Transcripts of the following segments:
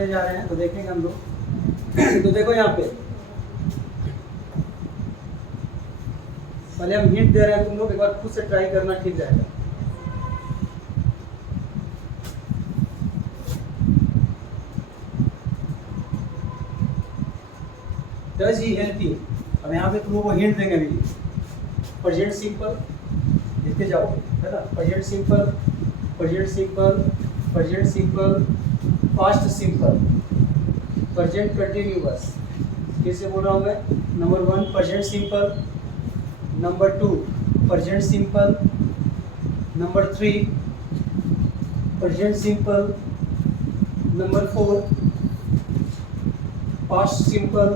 करने जा रहे हैं तो देखेंगे हम लोग। तो देखो यहाँ पे पहले हम हिंट दे रहे हैं, तुम लोग एक बार खुद से ट्राई करना, ठीक रहेगा। डज ही हेल्प यू, अब यहाँ पे तुम लोग को हिंट देंगे अभी। प्रेजेंट सिंपल लिखते जाओ, है ना। Present simple, present simple, present simple, past simple, present continuous. कैसे बोल रहा हूँ मैं? Number 1 present simple, number 2 present simple, number 3 present simple, number 4 past simple,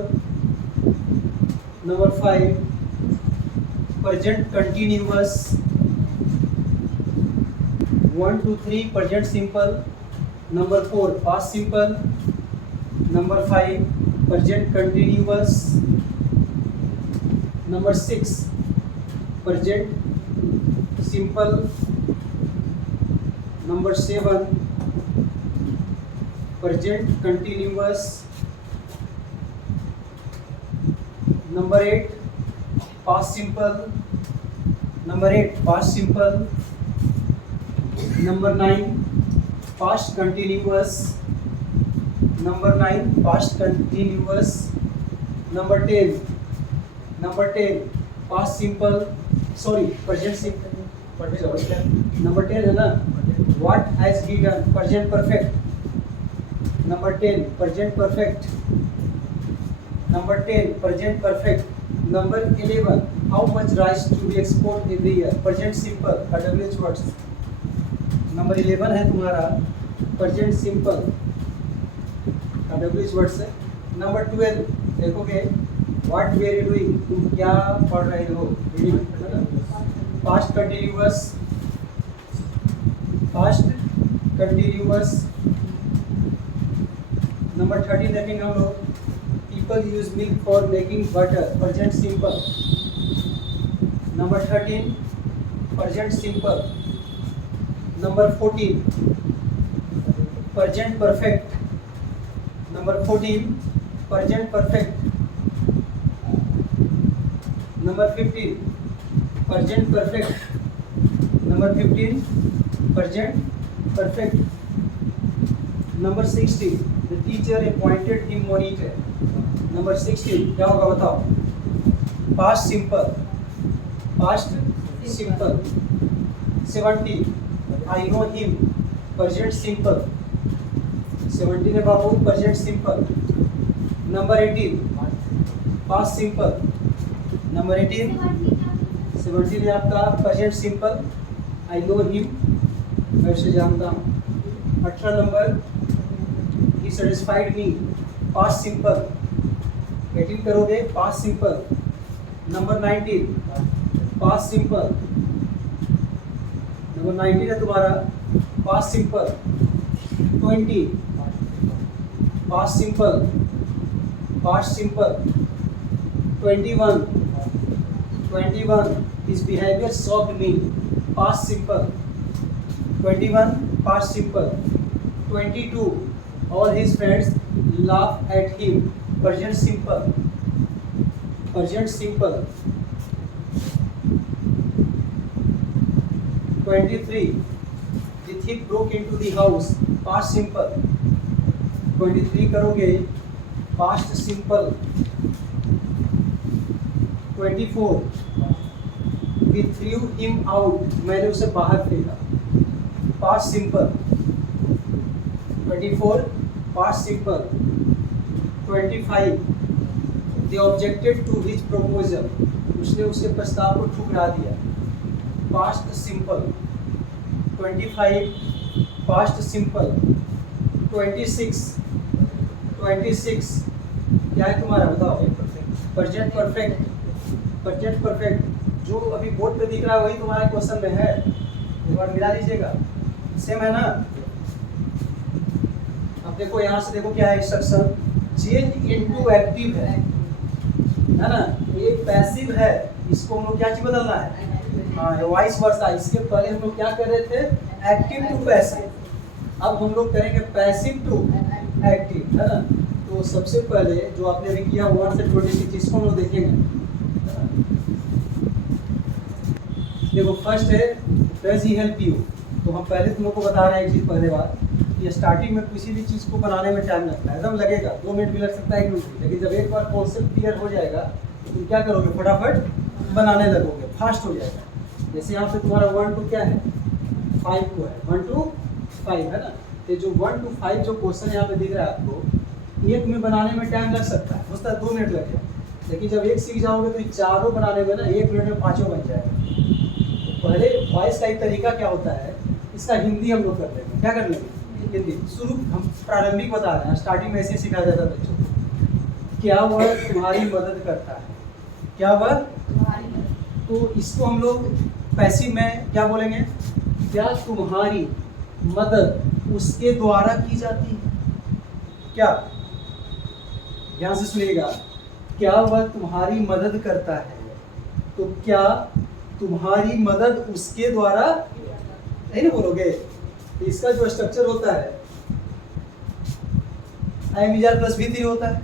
number 5 present continuous. 1 2 3 present simple, number 4 past simple, number 5 present continuous, number 6 present simple, number 7 present continuous, number 8 past simple, number 8 past simple, number 9 past continuous, number 9 past continuous, number 10 past simple, sorry present simple, number 10 है ना, what has he done, present perfect, number 10 present perfect, number 10 present perfect, number 11 how much rice to be export every year, present simple का WH words. Number 11 है तुम्हारा present simple का WH words है। Number 12 देखोगे what way are doing, तुम क्या पढ़ रहे हो, past continuous, past continuous. Number 13 देखेंगे हम लोग, people use milk for making butter, present simple, number 13 present simple, number 14 present perfect, number 14 present perfect, number 15 present perfect, number 15 present perfect, number 16 the teacher appointed him monitor, number 16 क्या होगा बताओ? Past simple, past simple. 17 I know him, present simple, 17 है बाबू present simple. Number 18 past simple, number 18 17 है आपका present simple, I know him, मैं उसे जानता हूँ। 18 नंबर ही सेटिस्फाइड मी, पास्ट सिंपल, 18 करोगे past simple. Number 19 past simple, number 19 है तुम्हारा past simple. 20 past simple, past simple. 21 his behavior shocked me, past simple, 21 past simple. 22 all his friends laugh at him, present simple, present simple. 23 the thief broke into the house, past simple, 23 करोगे past simple. 24 we threw him out, मैंने उसे बाहर फेंका, past simple. 24 past simple. 25 they objected to his proposal, उसने उसके प्रस्ताव को ठुकरा दिया, पास्ट सिंपल। 25 past simple. 26 क्या है तुम्हारा बताओ? Present perfect, present perfect. जो अभी बोर्ड पे दिख रहा है वही तुम्हारे क्वेश्चन में है, एक बार मिला लीजिएगा, सेम है ना। अब देखो यहाँ से देखो क्या है इंस्ट्रक्शन, चेंज इनटू एक्टिव है ना, ये पैसिव है, इसको हम लोग क्या चीज बदलना है, हाँ वाइस वर्सा। इसके पहले हम लोग क्या कर रहे थे, एक्टिव टू पैसिव, अब हम लोग करेंगे पैसिव टू एक्टिव, है ना। तो सबसे पहले जो आपने अभी किया 1 से 26 इसको हम लोग देखेंगे, है ना। देखो फर्स्ट है डज ही हेल्प यू। तो हम पहले तुम लोग को बता रहे हैं एक चीज़ पहले बात कि स्टार्टिंग में किसी भी चीज़ को बनाने में टाइम लगता है, एकदम लगेगा 2 मिनट भी लग सकता है, 1 मिनट भी। लेकिन जब एक बार कॉन्सेप्ट क्लियर हो जाएगा तो तुम क्या करोगे, फटाफट बनाने लगोगे, फास्ट हो जाएगा। जैसे यहाँ पे तुम्हारा 1 to क्या है 5 को है, 1 to 5 है ना। ये जो 1 to 5 जो क्वेश्चन यहाँ पे दिख रहा है आपको, एक में बनाने में टाइम लग सकता है, हो सकता है 2 मिनट लग जाए। लेकिन जब एक सीख जाओगे तो ये चारों बनाने में ना 1 मिनट में 5 बन जाएगा। तो पहले वॉइस का एक तरीका क्या होता है, इसका हिंदी हम लोग कर लेंगे। क्या कर लेंगे, हिंदी। शुरू हम प्रारंभिक बता रहे हैं, स्टार्टिंग में ऐसे सिखाया जाता है बच्चों को। क्या वह तुम्हारी मदद करता है, क्या वह तुम्हारी मदद। तो इसको हम लोग पैसिव में क्या बोलेंगे, क्या तुम्हारी मदद उसके द्वारा की जाती है। क्या, ध्यान से सुनिएगा, क्या वह तुम्हारी मदद करता है, तो क्या तुम्हारी मदद उसके द्वारा, नहीं ना बोलोगे। तो इसका जो स्ट्रक्चर होता है IMER प्लस V3 होता है,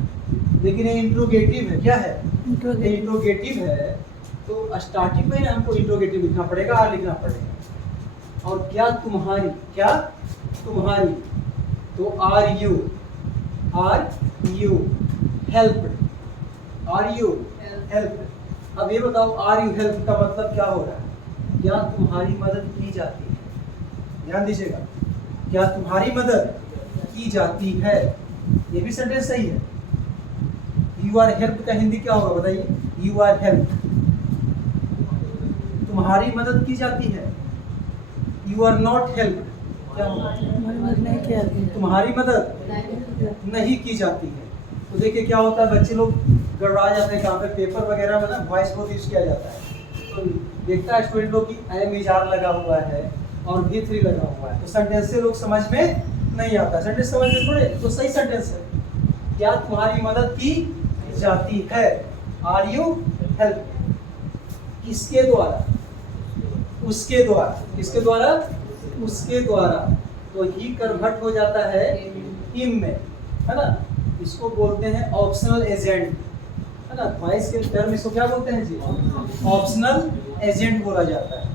लेकिन ये इंट्रोगेटिव है। क्या है, इंट्रोगेटिव है। तो स्टार्टिंग में हमको इंट्रोगेटिव लिखना पड़ेगा, आर लिखना पड़ेगा। और क्या तुम्हारी, क्या तुम्हारी, तो are you help, are you help. अब ये बताओ आर यू हेल्प का मतलब क्या हो रहा है, क्या तुम्हारी मदद की जाती है। ध्यान दीजिएगा, क्या तुम्हारी मदद की जाती है, ये भी सेंटेंस सही है। यू आर हेल्प का हिंदी क्या होगा बताइए, यू आर हेल्प। तुम्हारी मदद की जाती है, यू आर नॉट हेल्प, क्या होगा, तुम्हारी मदद नहीं की जाती है। तो देखिए क्या होता है, बच्चे लोग गड़बड़ा जाते हैं, कहाँ पे पेपर वगैरह में ना वॉइस बहुत यूज किया जाता है। तो देखता है स्टूडेंट लोग कि IMER लगा हुआ है और V3 लगा हुआ है, तो सेंटेंस से लोग समझ में नहीं आता। सेंटेंस समझ में थोड़े, तो सही सेंटेंस है, क्या तुम्हारी मदद की जाती है, आर यू हेल्प। किसके द्वारा, उसके द्वारा, किसके द्वारा, उसके द्वारा। तो ही कन्वर्ट हो जाता है हिम में, है ना। इसको बोलते हैं ऑप्शनल एजेंट, है ना। वॉइस के टर्म इसको क्या बोलते हैं जी, ऑप्शनल एजेंट बोला जाता है।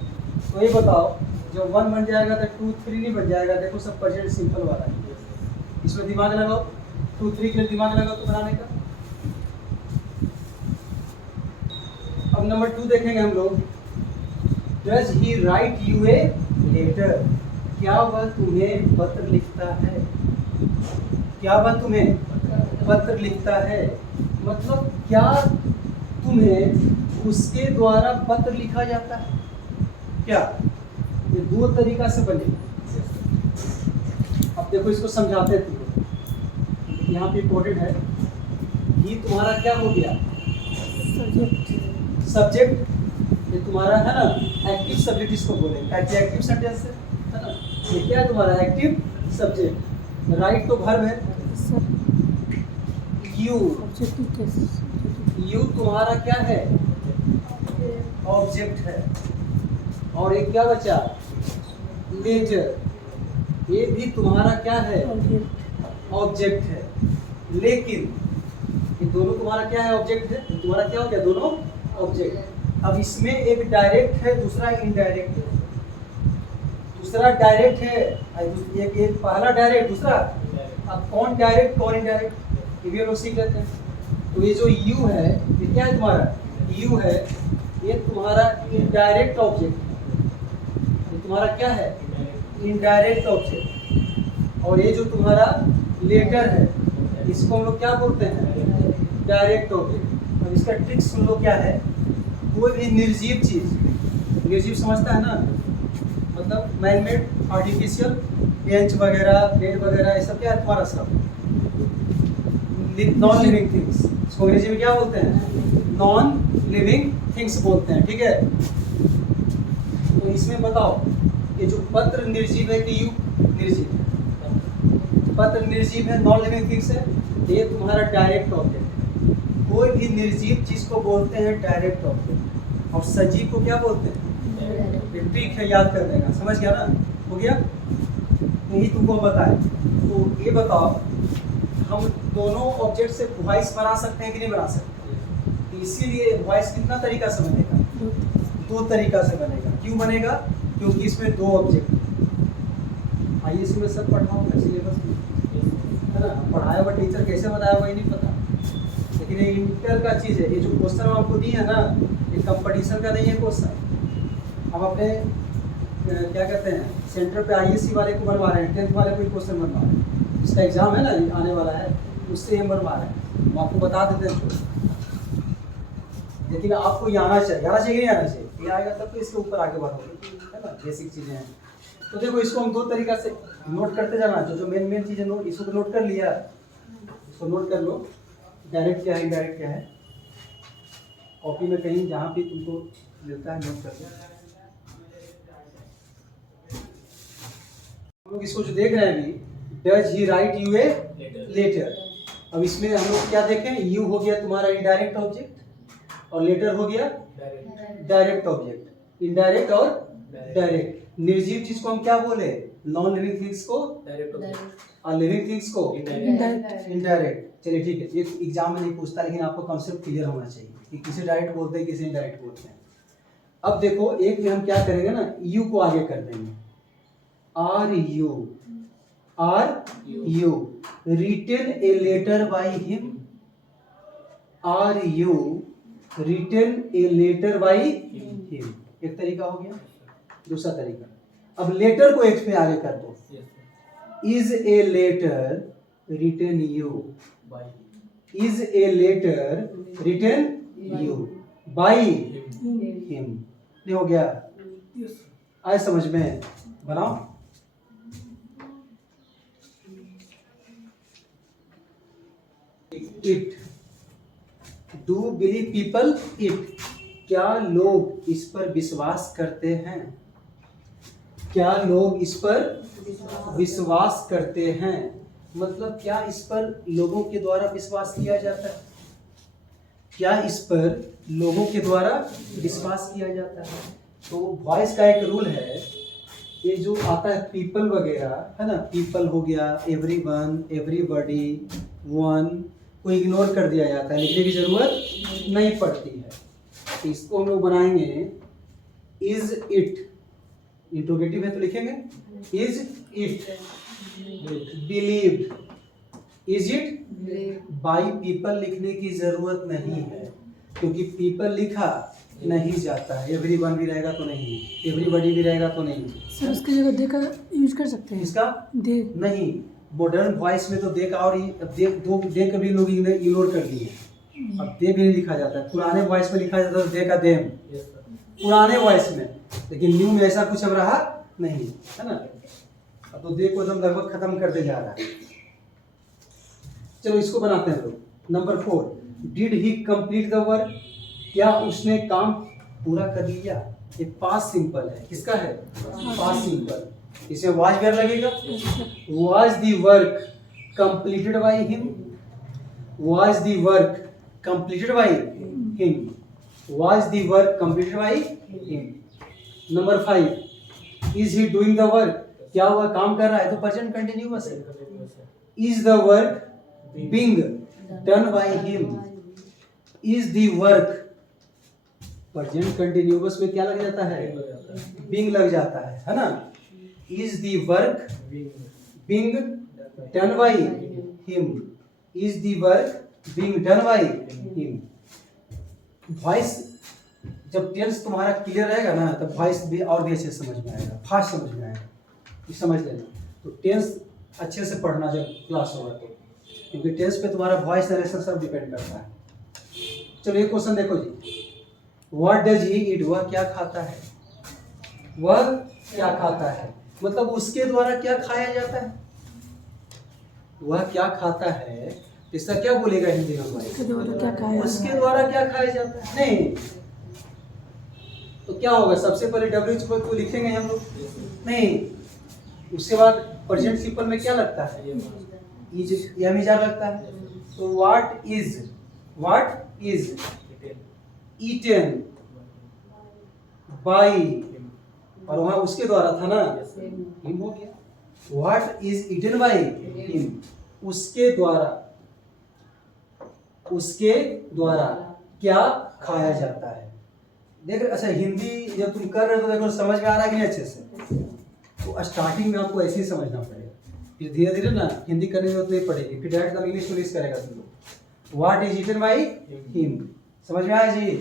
तो ये बताओ जब 1 बन जाएगा तो 2 3 नहीं बन जाएगा। देखो सब प्रेजेंट सिंपल वाला है, इसमें दिमाग लगाओ, 2 3 के लिए दिमाग लगाओ तो बनाने का। अब नंबर 2 देखेंगे हम लोग, does he write you a letter, क्या वह तुम्हें पत्र लिखता है, क्या वह तुम्हें पत्र लिखता है। मतलब क्या तुम्हें उसके द्वारा पत्र लिखा जाता है। क्या, ये 2 तरीका से बने। अब देखो इसको समझाते थे, यहाँ पे इम्पोर्टेंट है, ये तुम्हारा क्या हो गया, सब्जेक्ट। ये तुम्हारा है ना एक्टिव सब्जेक्ट, इसको बोलेंगे एक्टिव सेंटेंस है ना। ये क्या है तुम्हारा एक्टिव सब्जेक्ट। राइट तो वर्ब है, यू तुम्हारा क्या है, ऑब्जेक्ट है। और एक क्या बचा, लेजर, ये भी तुम्हारा क्या है, ऑब्जेक्ट है। लेकिन ये दोनों तुम्हारा क्या है, ऑब्जेक्ट है। तो तुम्हारा क्या हो गया, दोनों ऑब्जेक्ट। अब इसमें एक डायरेक्ट है, दूसरा इनडायरेक्ट है। दूसरा डायरेक्ट है, एक पहला डायरेक्ट, दूसरा। अब कौन डायरेक्ट कौन इनडायरेक्ट, ये भी हम लोग सीख लेते हैं। तो ये जो यू है, ये क्या है तुम्हारा, यू है, ये तुम्हारा इनडायरेक्ट ऑब्जेक्ट है। ये तुम्हारा क्या है, इनडायरेक्ट ऑब्जेक्ट। और ये जो तुम्हारा लेटर है, इसको हम लोग क्या बोलते हैं, डायरेक्ट ऑब्जेक्ट। और इसका ट्रिक सुन लो क्या है, कोई भी निर्जीव चीज, निर्जीव समझता है ना, मतलब मैन मेड, आर्टिफिशियल, बेंच वगैरह, बेड वगैरह, ये सब क्या है तुम्हारा, सब नॉन लिविंग थिंग्स। इसको अंग्रेजी में क्या बोलते हैं, नॉन लिविंग थिंग्स बोलते हैं, ठीक है। तो इसमें बताओ, ये जो पत्र निर्जीव है कि यू निर्जीव है, पत्र निर्जीव है, नॉन लिविंग थिंग्स है, ये तुम्हारा डायरेक्ट ऑब्जेक्ट है। कोई भी निर्जीव चीज को बोलते हैं डायरेक्ट ऑब्जेक्ट, और सजीव को क्या बोलते हैं, ट्रिक है याद करने का, समझ गया ना, हो गया। यही तुमको बताए। तो ये बताओ हम दोनों ऑब्जेक्ट से वॉइस बना सकते हैं कि नहीं बना सकते? तो इसीलिए वॉइस कितना तरीका से बनेगा? दो तरीका से बनेगा। क्यों बनेगा? क्योंकि इसमें दो ऑब्जेक्ट। आइए इसमें सब पढ़ाऊंगा सिलेबस में, है ना। पढ़ाया हुआ टीचर कैसे बताया वही नहीं पता, लेकिन ये इंटर का चीज़ है। ये जो क्वेश्चन आपको दी है ना, ये कंपटीशन का नहीं है क्वेश्चन। हम अपने क्या कहते हैं सेंटर पे आईएससी वाले को बनवा रहे हैं, 10th वाले को ही क्वेश्चन बनवा रहे हैं। जिसका एग्जाम है ना आने वाला है, उससे हम बनवा रहे हैं। हम आपको बता देते हैं, लेकिन आपको ये आना चाहिए कि नहीं आना चाहिए? ये आएगा तब तो इसके ऊपर आगे बढ़ोगे, है ना। बेसिक चीज़ें हैं। तो देखो इसको हम दो तरीका से नोट करते जाना। जो मेन चीज़ें नोट, इसको नोट कर लिया, इसको नोट कर लो। डायरेक्ट क्या है, इनडायरेक्ट क्या है, कॉपी में कहीं जहाँ भी तुमको मिलता है नोट कर लो। हम लोग इसको जो देख रहे हैं अभी, does he write you a letter. अब इसमें हम लोग क्या देखें, यू हो गया तुम्हारा इनडायरेक्ट ऑब्जेक्ट और लेटर हो गया डायरेक्ट ऑब्जेक्ट। इनडायरेक्ट और डायरेक्ट। निर्जीव चीज को हम क्या बोले? नॉन लिविंग थिंग्स को डायरेक्ट और लिविंग थिंग्स को इनडायरेक्ट। चलिए ठीक है, ये एग्जाम में नहीं पूछता, लेकिन आपको कॉन्सेप्ट क्लियर होना चाहिए कि किसे डायरेक्ट बोलते हैं, किसे इनडायरेक्ट बोलते हैं। अब देखो एक में हम क्या करेंगे ना, यू को आगे कर देंगे। Are you written a letter by him. Are you written a letter by him, एक तरीका हो गया। दूसरा तरीका, अब लेटर को एक पे आगे कर दो। Is a letter written you, is a letter written you by him. नहीं हो गया? आए समझ में? बनाओ। It, do believe people it, क्या लोग इस पर विश्वास करते हैं? क्या लोग इस पर विश्वास करते हैं, मतलब क्या इस पर लोगों के द्वारा विश्वास किया जाता है? क्या इस पर लोगों के द्वारा विश्वास किया जाता है? तो वॉइस का एक रूल है, ये जो आता है पीपल वगैरह, है ना, पीपल हो गया, एवरीवन, एवरीबॉडी, वन को इग्नोर कर दिया जाता है, लिखने की जरूरत नहीं पड़ती है। तो इसको हम लोग बनाएंगे इज इट, इंट्रोगेटिव है तो लिखेंगे is it believed, is it by people लिखने की जरूरत नहीं है, क्योंकि पीपल लिखा नहीं जाता है। एवरीवन भी रहेगा तो नहीं, एवरीबॉडी भी रहेगा तो नहीं। सर उसकी जगह दे का यूज कर सकते हैं। इसका दे नहीं, मॉडर्न वॉइस में तो दे का और दे का भी लोग इग्नोर कर दिए। अब दे भी नहीं लिखा जाता है। पुराने वॉइस में लिखा जाता था दे का देम, पुराने वॉइस में, लेकिन न्यू में ऐसा कुछ अब रहा नहीं, है ना। अब तो दे को एकदम लगभग खत्म करते जा रहा है। चलो इसको बनाते हैं लोग। Number 4, did he complete the work, क्या उसने काम पूरा कर लिया? ये पास्ट सिंपल है। किसका है? Past simple. इसमें वाज वेयर लगेगा। Was the work completed by him, was the work completed by him, was the work completed by him. Number 5, is he doing the work, क्या वह काम कर रहा है? तो प्रेजेंट कंटिन्यूअस है। Is the work being done by him, is the work, present continuous में क्या लग जाता है? बीइंग लग जाता है ना। Is the work being done by him, is the work being done by him. Voice जब टेंस तुम्हारा क्लियर रहेगा ना, तब वॉइस भी और भी अच्छे समझ में आएगा, फास्ट समझ में आएगा। ये समझ लेना। तो टेंस अच्छे से पढ़ना जब क्लास होगा तो, क्योंकि टेंस पे तुम्हारा वॉइस नरेशन सब डिपेंड करता है। चलो एक क्वेश्चन देखो जी। व्हाट डज ही ईट, वह क्या खाता है? वह क्या खाता है मतलब उसके द्वारा क्या खाया जाता है? वह क्या खाता है, इसका क्या बोलेगा हिंदी में? उसके द्वारा क्या खाया? उसके द्वारा क्या खाया जाता है? नहीं, तो क्या होगा? सबसे पहले डब्ल्यू को लिखेंगे हम लोग, नहीं, उसके बाद प्रेजेंट सिंपल में क्या लगता है? इज या मिजार लगता है। तो व्हाट इज ईटन बाय, और वहां उसके द्वारा था ना, हिम हो गया। What is eaten by him, उसके द्वारा क्या खाया जाता है। देख रहे, अच्छा हिंदी जब तुम कर रहे हो तो देखो समझ में आ रहा है कि नहीं अच्छे से। तो स्टार्टिंग में आपको ऐसे ही समझना पड़ेगा, फिर धीरे धीरे ना हिंदी करने की जरूरत नहीं पड़ेगी, फिर डायरेक्ट इंग्लिश टू करेगा तुम लोग। What is eaten by him, समझ में आया जी।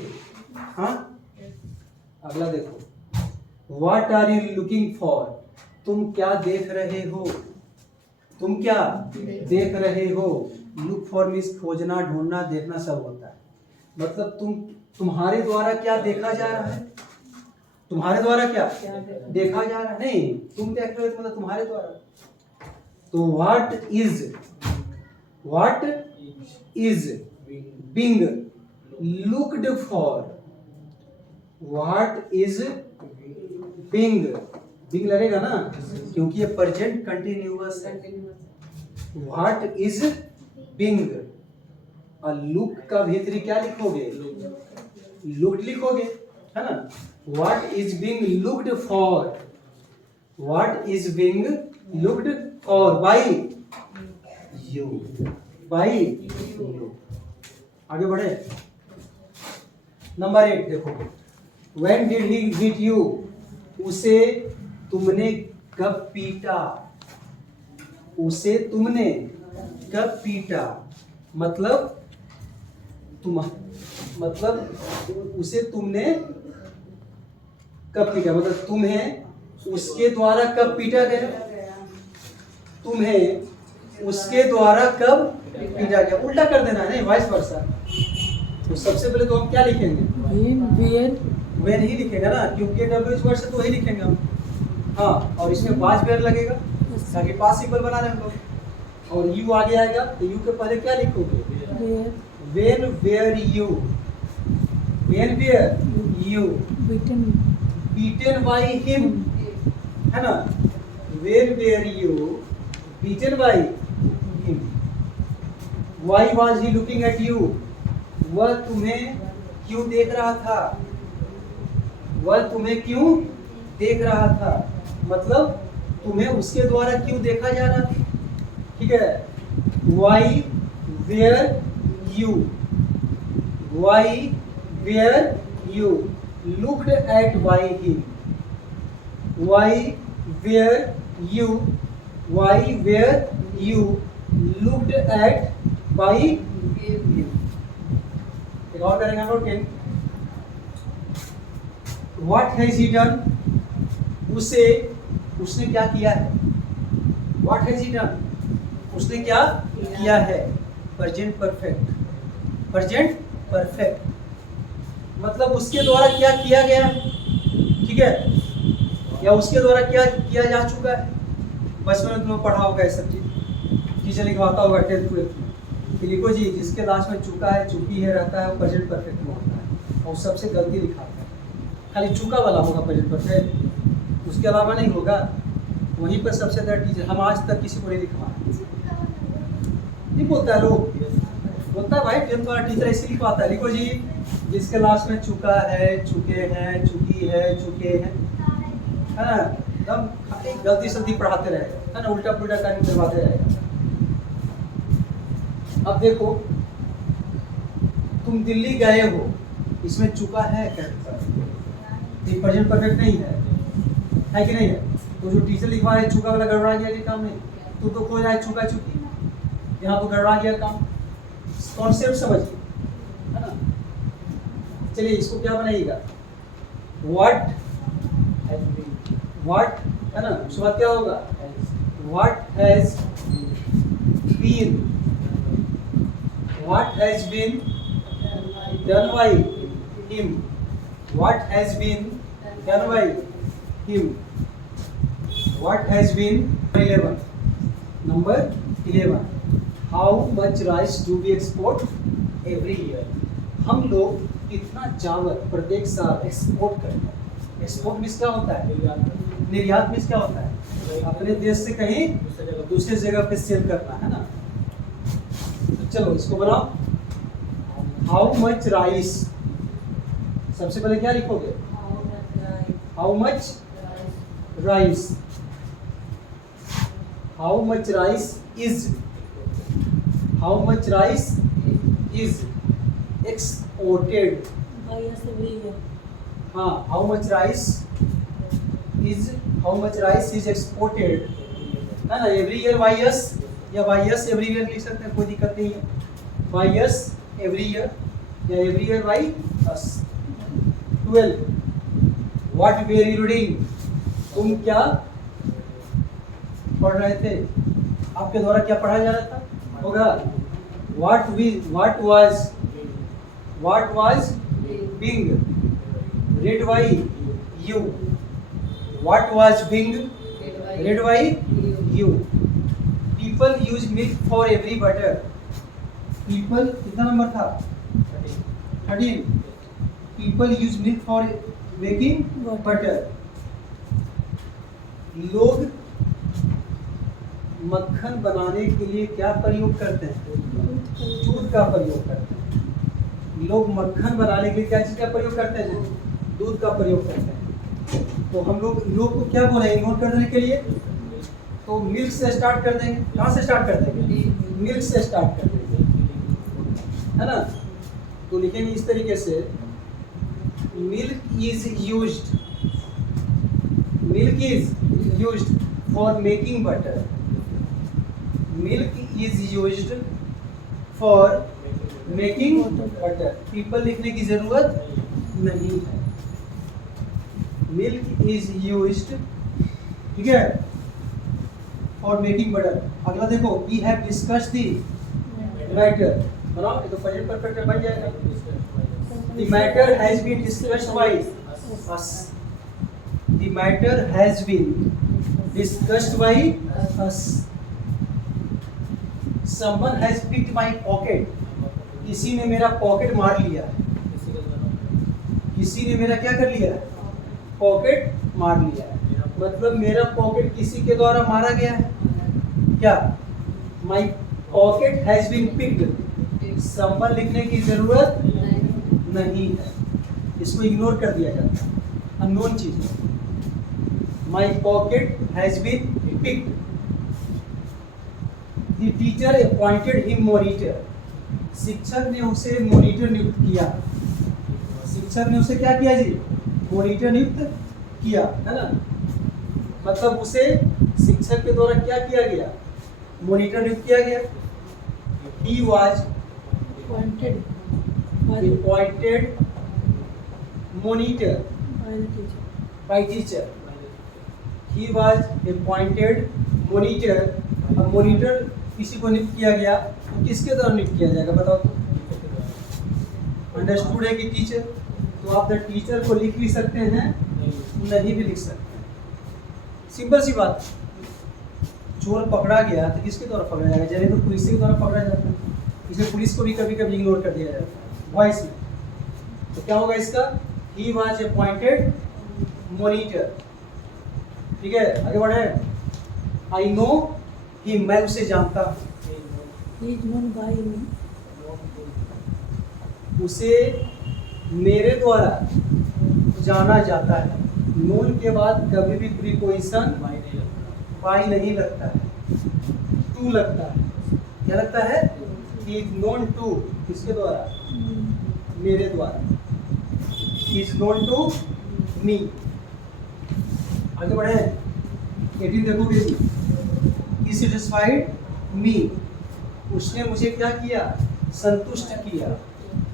हाँ, अगला देखो, what are you looking for, तुम क्या देख रहे हो, तुम क्या देख रहे हो। लुक फॉर मीन्स खोजना, ढूंढना, देखना सब होता है। मतलब तुम्हारे द्वारा क्या देखा जा रहा है, तुम्हारे द्वारा क्या देखा जा रहा है, नहीं तुम देख रहे हो मतलब तुम्हारे द्वारा। तो what is being looked for, what is being लगेगा ना क्योंकि ये प्रेजेंट कंटिन्यूअस है। व्हाट इज बीइंग, और लुक का भीतरी क्या लिखोगे, लुक्ड लिखोगे, है ना। What is being looked for, what is being looked for by you, by you. आगे बढ़े, नंबर 8 देखो, when did he beat you, उसे तुमने कब पीटा, उसे तुमने कब पीटा। मतलब उसे तुमने कब पीटा, मतलब तुम्हें उसके द्वारा कब पीटा गया, तुम्हें उसके द्वारा कब पीटा गया। उल्टा कर देना है, नहीं वाइस वर्सा। तो सबसे पहले तो हम क्या लिखेंगे, वेन ही लिखेगा ना, क्योंकि डब्ल्यू वर्ड से तो वही लिखेंगे हम। हाँ, और इसमें पांच वेयर लगेगा ताकि पासिबल बना रहे हम लोग। और यू आगे आएगा तो यू के पहले क्या लिखोगे, when were you, when were you beaten by him, है ना। When were you beaten by him. Why was he looking at you, वह तुम्हें क्यों देख रहा था, वह तुम्हें क्यों देख रहा था। मतलब तुम्हें उसके द्वारा क्यों देखा जा रहा था, ठीक है। Why were you, why were you looked at by him, why were you, why were you looked at by him. एक और करेंगे हम लोग, व्हाट हैज ही डन, उसने क्या किया है। व्हाट हैज ही डन, उसने क्या किया है। प्रेजेंट परफेक्ट, प्रेजेंट परफेक्ट मतलब उसके द्वारा क्या किया गया, ठीक है, या उसके द्वारा क्या किया जा चुका है। बचपन में तुमने पढ़ा होगा ये सब चीज, टीचर लिखवाता होगा 10th 12th में कि लिखो जी जिसके लास्ट में चुका है, चुकी है रहता है, वो प्रेजेंट परफेक्ट में होता है, और सबसे गलती लिखाता है। खाली चुका वाला होगा प्रेजेंट परफेक्ट, उसके अलावा नहीं होगा। वहीं पर सबसे ज़्यादा टीचर, हम आज तक किसी को नहीं लिखवाए, नहीं बोलता है लोग, बोलता है भाई 10th वाला टीचर ऐसे लिखवाता है, लिखो जी जिसके लास्ट में चुका है, चुके हैं, चुकी है, चुके हैं, है ना। एकदम खाली गलती सलती पढ़ाते रहेगा, है ना, उल्टा पुल्टा कार्य करवाते रहेगा। अब देखो तुम दिल्ली गए हो, इसमें चुका है कहता है, ये प्रेजेंट परफेक्ट नहीं है कि नहीं है। तो जो टीचर लिखवा है चुका वाला गड़बड़ा गया, ये काम नहीं। तू तो खोज आए चुका चुकी, यहाँ तो गड़बड़ा गया काम। कॉन्सेप्ट समझिए, है ना। चलिए इसको क्या बनाइएगा, व्हाट, है ना, उसके बाद क्या होगा, what has been, what has been done by him, what has been done by him, what has been 11, number 11, how much rice do we export every year, हम लोग कितना चावल प्रत्येक साल एक्सपोर्ट करते हैं। एक्सपोर्ट मीन्स क्या होता है, निर्यात मीन्स क्या होता है, अपने देश से कहीं दूसरे जगह पे सेल करना, है ना। तो चलो इसको बनाओ, हाउ मच राइस, सबसे पहले क्या लिखोगे, how much rice, how much rice is how much rice is exported, हाँ how much rice is exported, है ना, एवरी ईयर बाई यस या बाई यस एवरी ईयर लिख सकते हैं, कोई दिक्कत नहीं है, बाई यस एवरी ईयर या every year by us. 12 what were you reading, तुम क्या पढ़ रहे थे, आपके द्वारा क्या पढ़ा जा रहा था, होगा what was being read by you, what was being read by you, people use milk for every butter, people कितना नंबर था 13, people use milk for making butter, लोग मक्खन बनाने के लिए क्या प्रयोग करते हैं, दूध का प्रयोग करते हैं, लोग मक्खन बनाने के लिए क्या चीज का प्रयोग करते हैं, दूध का प्रयोग करते हैं। तो हम लोग को क्या बोला इग्नोर करने के लिए, तो मिल्क से स्टार्ट कर देंगे, कहाँ से स्टार्ट कर देंगे, मिल्क से स्टार्ट कर देंगे, है ना, तो लिखेंगे इस तरीके से milk is used for making butter, milk is used for making butter, people लिखने की जरूरत नहीं है, मिल्क इज यूज्ड, ठीक है, फॉर मेकिंग बटर। अगला देखो, we have discussed the matter, बनाओ ये तो प्रेजेंट परफेक्ट बन जाएगा, the matter has been discussed by us, the matter has been discussed by us, someone has picked my pocket, किसी ने मेरा पॉकेट मार लिया, किसी ने मेरा क्या कर लिया, पॉकेट मार लिया है, मतलब मेरा पॉकेट किसी के द्वारा मारा गया है, क्या, my pocket has been picked, someone लिखने की जरूरत नहीं है, इसको इग्नोर कर दिया जाता है, अननोन चीज है, my pocket has been picked, the teacher appointed him monitor, शिक्षक ने उसे मॉनिटर नियुक्त किया, शिक्षक ने उसे क्या किया जी, मॉनिटर नियुक्त किया, है ना, मतलब उसे शिक्षक के द्वारा क्या किया गया, मॉनिटर नियुक्त किया गया, he was appointed monitor by teacher, he was appointed monitor, अब मॉनिटर किसी को नियुक्त किया गया, तो किसके द्वारा नियुक्त किया जाएगा बताओ तो, अंडरस्टूड है कि टीचर, तो आप द टीचर को लिख भी सकते हैं, नहीं भी लिख सकते हैं, सिंपल सी बात, चोर पकड़ा गया तो किसके द्वारा पकड़ा जाएगा, जैसे तो पुलिस के द्वारा पकड़ा जाता है, इसलिए पुलिस को भी कभी कभी इग्नोर कर दिया जाता है वॉइस में, तो क्या होगा इसका, ही वाज अपॉइंटेड मॉनिटर, ठीक है, आगे बढ़े, आई नो कि मैं उसे जानता हूँ, उसे मेरे द्वारा जाना जाता है, नोन के बाद कभी भी प्रीपोजिशन बाय नहीं लगता है, टू लगता है, क्या लगता है, ही इज नोन टू, किसके द्वारा, मेरे द्वारा, he is known to me, आगे बढ़े, 18 देखो बेबी, ही सैटिस्फाइड मी, उसने मुझे क्या किया, संतुष्ट किया,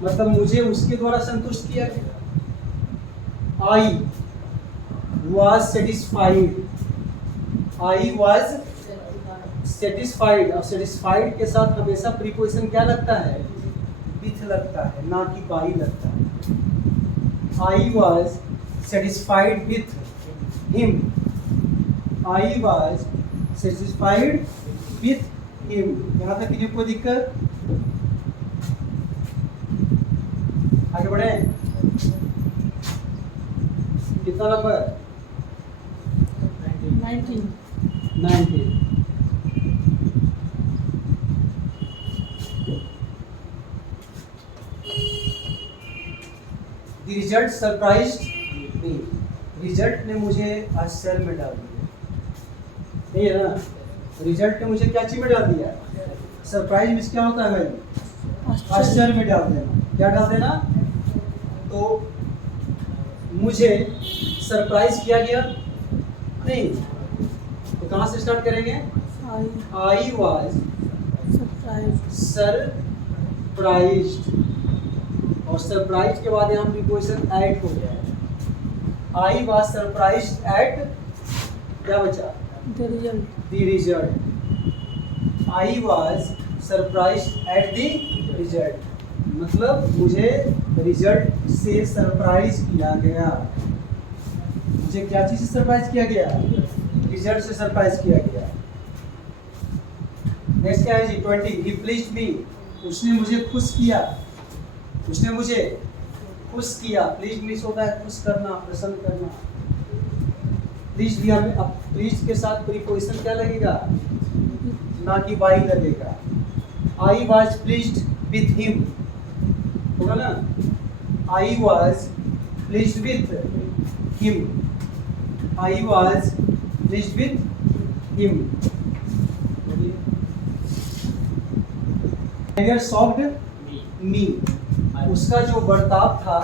मतलब मुझे उसके द्वारा संतुष्ट किया गया, I was satisfied, I was satisfied, और सेटिस्फाइड के साथ हमेशा प्रीपोजिशन क्या लगता है, विथ लगता है, ना कि बाई लगता है, I was satisfied with him, I was satisfied with him, यहाँ तक किसी को दिक्कत, आगे बढ़े, कितना number, 19, The result surprised me, result ने मुझे आश्चर्य में डाल दिया, नहीं है ना, रिजल्ट ने मुझे क्या चीज में डाल दिया, सरप्राइज मीन्स क्या होता है भाई? आश्चर्य। आश्चर्य में डाल देना। क्या डाल देना? तो मुझे सरप्राइज किया गया नहीं, तो कहाँ से स्टार्ट करेंगे? आई आई वॉज सरप्राइज। सरप्राइज्ड, और सरप्राइज के बाद यहाँ प्रीपोजिशन एट हो गया है। आई वॉज सरप्राइज्ड एट, क्या बचा? The result. The result. I was surprised at the result, मतलब मुझे रिजल्ट से सरप्राइज किया गया। मुझे क्या चीज से सरप्राइज किया गया? रिजल्ट से सरप्राइज किया गया। नेक्स्ट क्या है जी? 20, ही प्लीज्ड मी, उसने मुझे खुश किया। उसने मुझे खुश किया। प्लीज मीन्स होता है खुश करना, प्रसन्न करना। प्लीज भी हमें, अब प्लीज के साथ प्रीपोजिशन क्या लगेगा? ना कि बाई लगेगा। I was pleased with him, होगा ना? I was pleased with him. I was pleased with him. सॉफ्ट मी, उसका जो बर्ताव था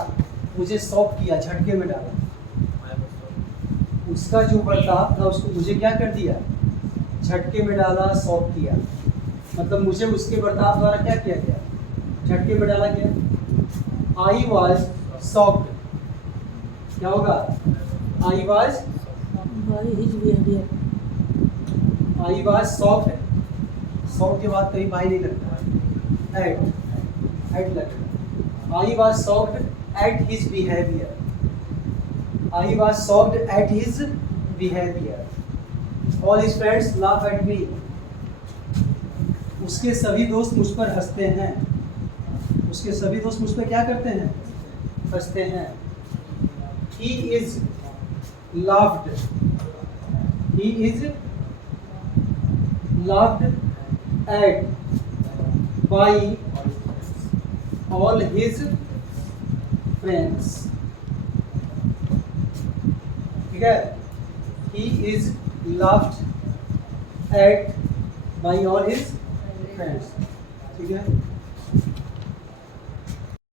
मुझे सॉफ्ट किया, झटके में डाला। उसका जो बर्ताव था उसको मुझे क्या कर दिया? झटके में डाला, सॉफ्ट किया। मतलब मुझे उसके बर्ताव द्वारा क्या किया गया? झटके में डाला गया। आई वॉज सॉफ्ट, क्या होगा? I was, by his behaviour. I was soft, soft के बाद कहीं बाई नहीं लगता, एट लगेगा। I was soft at his behaviour. I was soft at his behaviour. All his friends laugh at me, उसके सभी दोस्त मुझ पर हंसते हैं। उसके सभी दोस्त मुझ पर क्या करते हैं? हंसते हैं। He is laughed, he is laughed eight by all his friends, ठीक है? he is laughed at by all his friends, ठीक है?